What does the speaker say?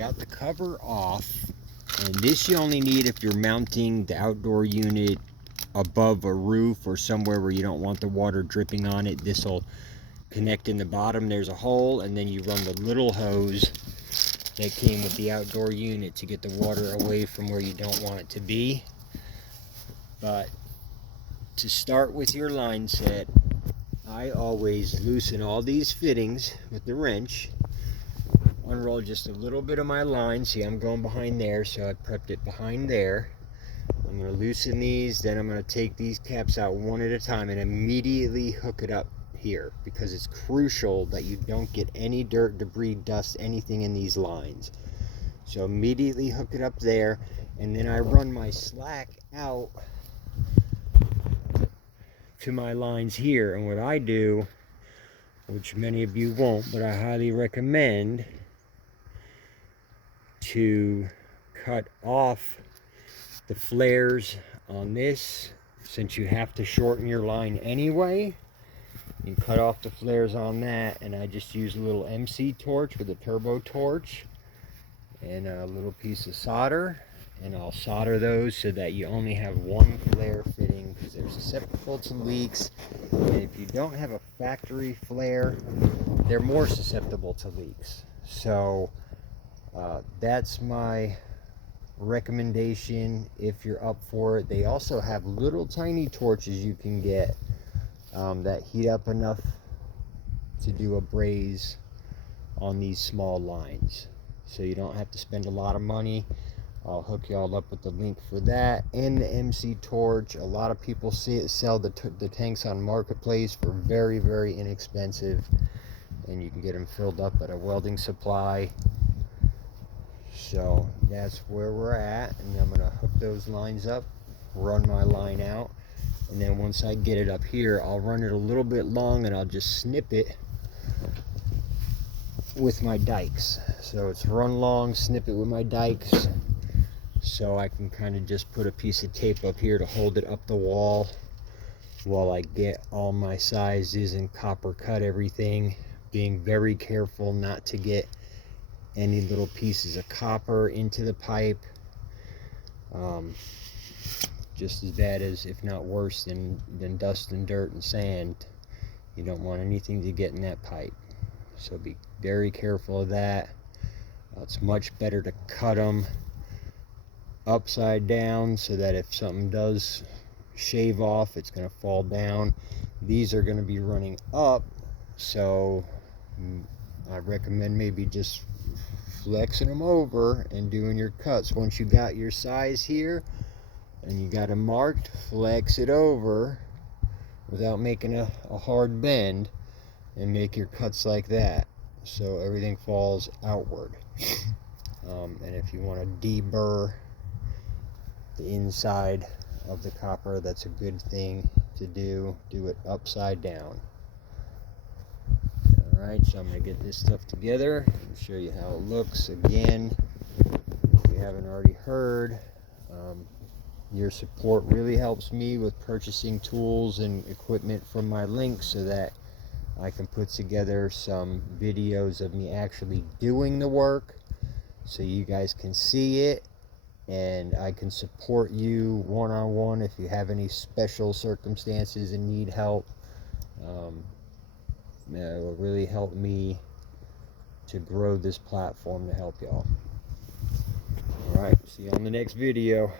got the cover off, and this you only need if you're mounting the outdoor unit above a roof or somewhere where you don't want the water dripping on it. This will connect in the bottom. There's a hole, and then you run the little hose that came with the outdoor unit to get the water away from where you don't want it to be. But to start with your line set, I always loosen all these fittings with the wrench, unroll just a little bit of my line. See, I'm going behind there, so I prepped it behind there. I'm going to loosen these, then I'm going to take these caps out one at a time and immediately hook it up here, because it's crucial that you don't get any dirt, debris, dust, anything in these lines. So immediately hook it up there, and then I run my slack out to my lines here. And what I do, which many of you won't, but I highly recommend, to cut off the flares on this, since you have to shorten your line anyway. You cut off the flares on that, and I just use a little MC torch with a turbo torch and a little piece of solder, and I'll solder those so that you only have one flare fitting, because they're susceptible to leaks. And if you don't have a factory flare, they're more susceptible to leaks. So that's my recommendation if you're up for it. They also have little tiny torches you can get that heat up enough to do a braze on these small lines, so you don't have to spend a lot of money. I'll hook you all up with the link for that and the MC torch. A lot of people sell the tanks on Marketplace for very, very inexpensive, and you can get them filled up at a welding supply. So that's where we're at, and I'm going to hook those lines up, run my line out, and then once I get it up here, I'll run it a little bit long, and I'll just snip it with my dikes. So it's run long, snip it with my dikes, so I can kind of just put a piece of tape up here to hold it up the wall while I get all my sizes and copper cut everything, being very careful not to get any little pieces of copper into the pipe. Just as bad as, if not worse than dust and dirt and sand. You don't want anything to get in that pipe, so be very careful of that. It's much better to cut them upside down, so that if something does shave off, it's going to fall down. These are going to be running up, so I recommend maybe just flexing them over and doing your cuts. Once you got your size here and you got it marked, flex it over without making a hard bend, and make your cuts like that, so everything falls outward. And if you want to deburr the inside of the copper, that's a good thing to do it upside down. Alright, so I'm going to get this stuff together and show you how it looks again. If you haven't already heard, your support really helps me with purchasing tools and equipment from my links, so that I can put together some videos of me actually doing the work, so you guys can see it, and I can support you one-on-one if you have any special circumstances and need help. It will really help me to grow this platform to help y'all. Alright, see you on the next video.